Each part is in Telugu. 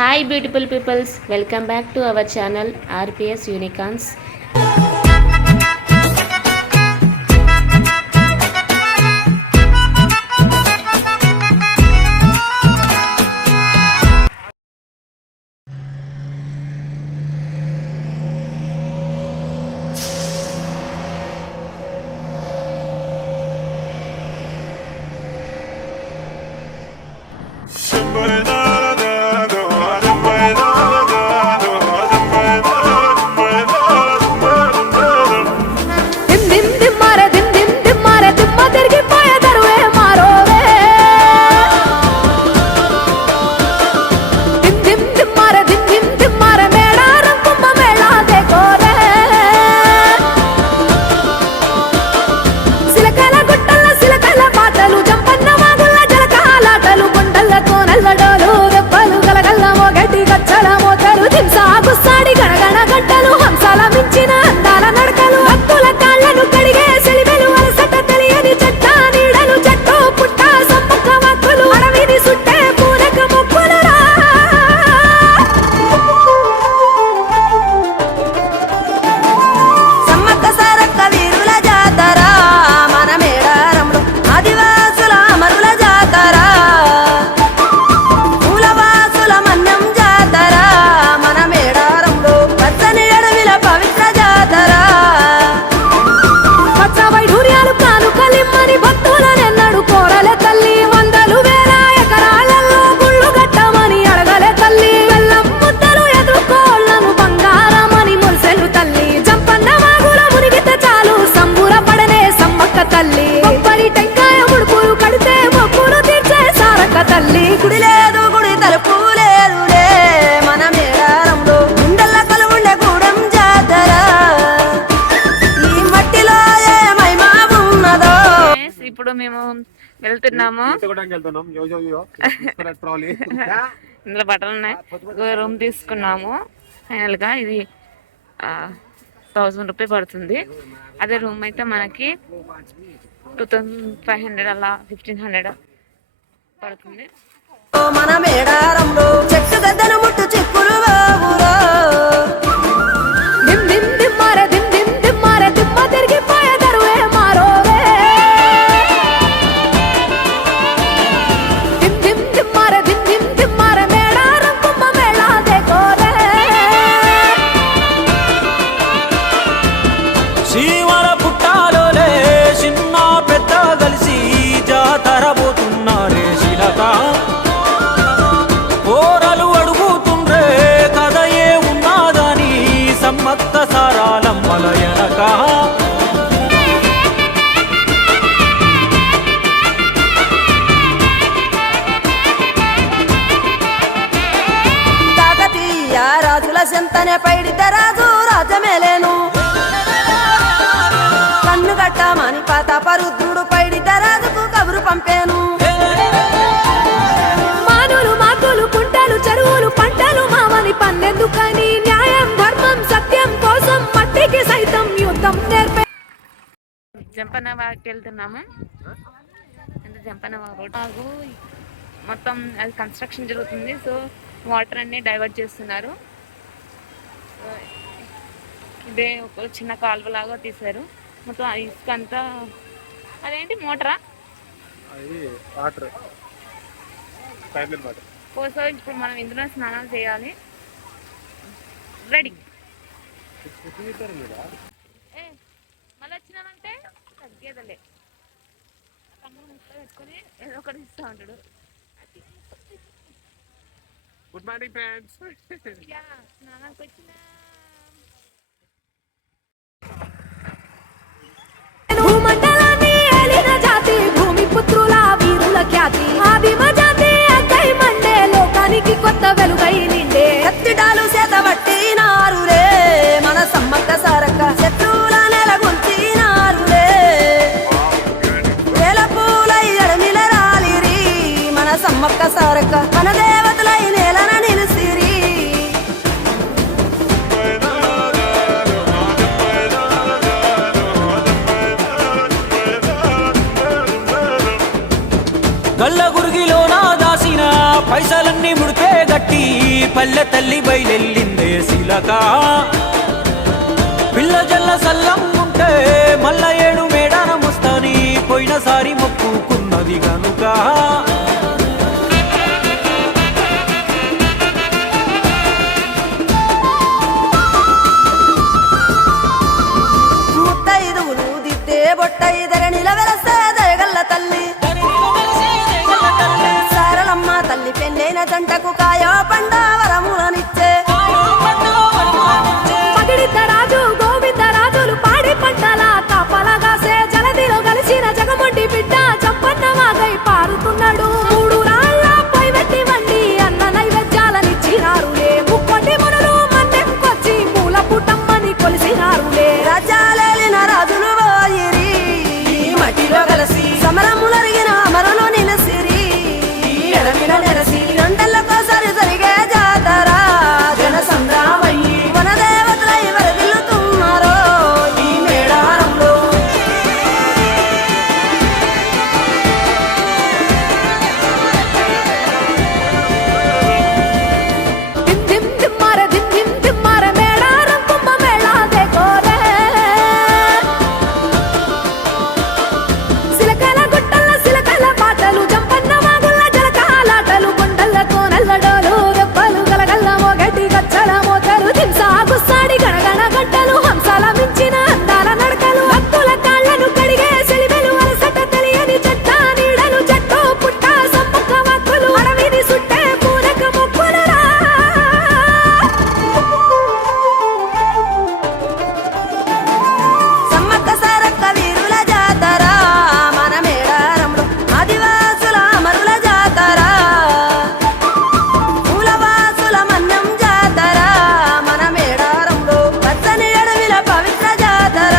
Hi beautiful peoples, welcome back to our channel RPS Unicorns. ఇప్పుడు మేము వెళ్తున్నాము, ఇందులో బట్టలు ఉన్నాయి. రూమ్ తీసుకున్నాము. ఫైనల్ గా ఇది 1000 రూపాయలు పడుతుంది. అదే రూమ్ అయితే మనకి 2500 అలా 1500 పడుతుంది. మన మేడారంలో చెట్టు గద్దను ముట్టు చెక్కులు బాబురా దిమ్ దిమ్ దిమ్మార దిమ్ దిమ్ దిమ్మార దిమ్మ తిరిగి పోయేదరువే మారోవే దిమ్ దిమ్ దిమ్మార దిమ్ దిమ్ దిమ్మార మేడారం కుంభ మేళా దేకోరే శ్రీవర పుట్టాలోలే చిన్న పెద్ద కలిసి జాతర పోతున్నారే శిలక పోరలు అడుగుతుండ్రే కదయే ఉన్నాదని సమ్మత్త సారాలమ్మల ఎనక కాకతీయ రాజుల చెంతనే పైడిత రాజు రాజమేలేను కన్ను కట్టమని పాతాపరుద్రుడు పైడిత రాజుకు కబురు పంపేను. మానులు మాకులు కుంటలు చెరువులు పంటలు మామని పన్నెందుకని న్యాయం ధర్మం సత్యం కోసం మట్టికి సైతం యుద్ధం నేర్పే జంపనవాకి వెళ్తున్నాము. జంపనవా రోడ్ మొత్తం అది కన్స్ట్రక్షన్ జరుగుతుంది. సో వాటర్ అన్ని డైవర్ట్ చేస్తున్నారు. ఇదే ఒక చిన్న కాలువ లాగా తీశారు. మొత్తం ఇసుక అంతా అదేంటి మోటరా సో ఇప్పుడు మనం ఇందులో స్నానాలు చేయాలి. రెడీ మళ్ళీ వచ్చినానంటే తగ్గేదలే కన్ను ముక్క పెట్టుకుని ఏదో ఒకటి ఇస్తూ ఉంటాడు. Good morning friends. స్నానానికి వచ్చిన భూమండలాన్ని ఏలిన జాతి భూమి పుత్రుల వీరుల ఖ్యాతి ఆదిమ జాతి అక్కై మండే లోకానికి కొత్త వెలుగై నిండే కత్తిడాలు చేతబట్టినారులే మన సమ్మక్క సారక్క శత్రువుల నెలగొల్చినారులే వేల పూలై అడమిల రాలిరి మన సమ్మక్క సారక్క మన దేవతలై నేలన నిలిసిరి. గల్ల గురిగిలో నా దాసిన పైసలన్నీ ముడిపే గట్టి పల్లె తల్లి బయలెల్లిందే శిలక పిల్ల జల్ల సల్లం ఉంటే మల్ల ఏడు మేడాన ముస్తాని పోయినసారి మొక్కుకున్నది గనుక ముత్తైదువులు దిద్దే బొట్టైదర నిలవెలసే దయగల్ల తల్లి సారలమ్మ తల్లి పెళ్ళైన జంటకు కాయో పండ వరములనిచ్చే పగిడిద్దరాజు గోవిందరాజులు పాడి పంటల తపలగాసే జలదిలో కలిసిన జగమొండి బిడ్డ చంపన్న వాగై పారుతున్నాడు మూడు రాళ్ళ పై వెట్టి వండి అన్న నైవేద్యాలనిచ్చినారులే ముక్కోటి మునులు మన్నెంకొచ్చి పూల పుటమ్మని కొలిసినారులే రాజ్యాలేలిన రాజులు పోయిరి ఈ మట్టిలో కలిసి సమరములరిగిన అమరులు నిలసిరి ఎడమిల నెరసి రెండెళ్ళకోసారి జరిగే జాతర జన సంద్రామయ్యి వనదేవతలై వరదిల్లుతున్నారో ఈ మేడారంలో దిమ్ దిమ్ దిమ్మార మేడారం కుంభ మేళాదే కోరే సిలకల గుట్టల సిలకల పాటలు జంపన్న వాగుల జలకాలాటలు కొండల కోనల్లడోలు దెబ్బలు గలగల్ల మోగటి గచ్చల మోతలు దింసా గుస్సాడి గణగణ గంటలు హంసాల మించిన అందాల నడకలు భక్తుల కాళ్ళను కడిగే సెలివెలు అలసట తెలియని చెట్ట నీడలు చెట్టు పుట్ట సమ్మక్క వాక్కులు అడవిని సుట్టే పూరక మొక్కులరా సమ్మక్క సారక్క వీరుల జాతర మన మేడారంలో ఆదివాసుల అమరుల జాతర పూలవాసుల మన్యం జాతర మన మేడారంలో పచ్చని అడవిల పవిత్ర జాతర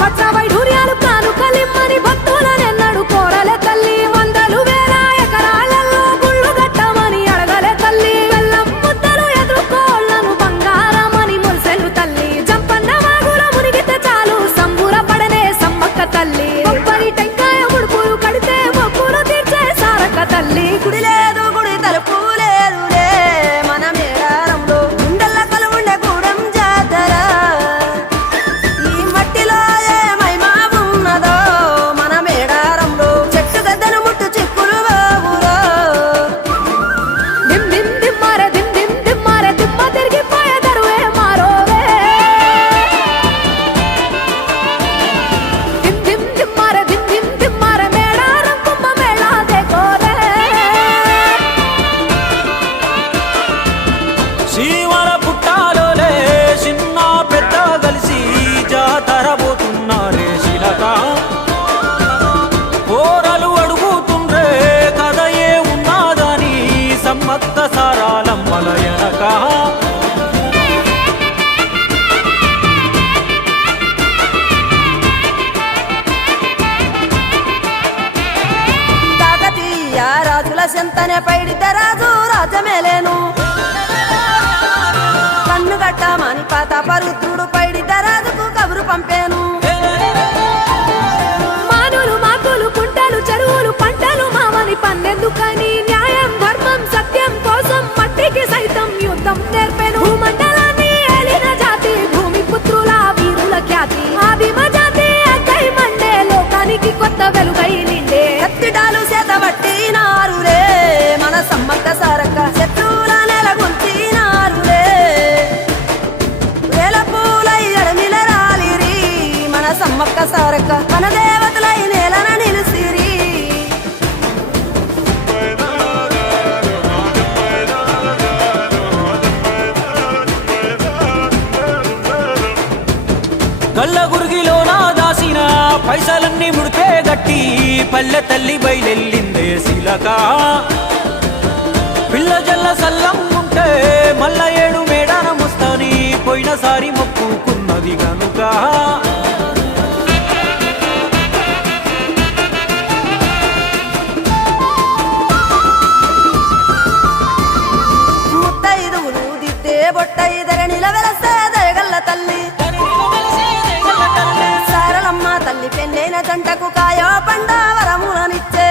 పచ్చ వైఢూర్యాలు కానుకలిమ్మని భక్తులనెన్నడు కోరలే తల్లి వందలు వేల ఎకరాలలో గుళ్ళు గట్టమని అడగలే తల్లి బెల్లం ముద్దలు ఎదుర్కోళ్లను బంగారమని మురిసెను తల్లి జంపన్న వాగుల మునిగితే చాలు సంబురపడనే సమ్మక్క తల్లి కొబ్బరి టెంకాయ ముడుపులు కడితే మొక్కులు తీర్చే సారక్క తల్లి గుడి లేదు గుడి తలుపు లేదులే మన మేడారంలో గుండెల్ల కొలువుండే గూడెం జాతర ఈ మట్టిలో ఏ మహిమా ఉన్నదో మన మేడారంలో చెట్టు గద్దను ముట్టు చిక్కులు బాబులో దిమ్ దిమ్ దిమ్మారే దిమ్మ తిరిగిపోయే దరువే మారోవే దిమ్ దిమ్మారే మేడారం కుంభ మేళాదే కోరే శివర పుట్టాలోలే చిన్న పెద్ద కలిసి జాతర పోతున్నారే శిలక ఓరలు అడుగుతుండ్రే కథ ఏ ఉన్నాదని సమ్మక్క సారాలమ్మల ఎనక కాకతీయ రాజుల చెంతనే పైడిత రాజు రాజమేలేను కన్ను గట్టమని పాత పరుద్రుడు పైడిత రాజుకు కబురు పంపేను మానులు మాకులు కుంటలు చెరువులు పంటలు మామని పన్నెందుకని న్యాయం ధర్మం సత్యం కోసం మట్టికి సైతం యుద్ధం నేర్పెను భూమండలాన్ని ఏలిన జాతి భూమి పుత్రుల వీరుల ఖ్యాతి ఆదిమ జాతి అక్కై మండే లోకానికి కొత్త వెలుగై నిండే కత్తిడాలు చేతబట్టినారులే మన సమ్మక్క సారక్క శత్రువుల నెలగొల్చినారులే వేల పూలై అడమిల రాలిరి మన సమ్మక్క సారక్క మన దేవతలై నేలన నిలిసిరి గల్ల గురిగిలోన దాసిన పైసలన్నీ ముడిపే గట్టి పల్లె తల్లి బయలెల్లిందే శిలక పిల్ల జల్ల సల్లం ఉంటే మల్ల ఏడు మేడాన ముస్తాని పోయినసారి మొక్కుకున్నది గనుక ముత్తైదువులు దిద్దే బొట్టైదర నిలవెలసే దయగల్ల తల్లి సారలమ్మ తల్లి పెళ్ళైన జంటకు కాయో పండ వరములనిచ్చే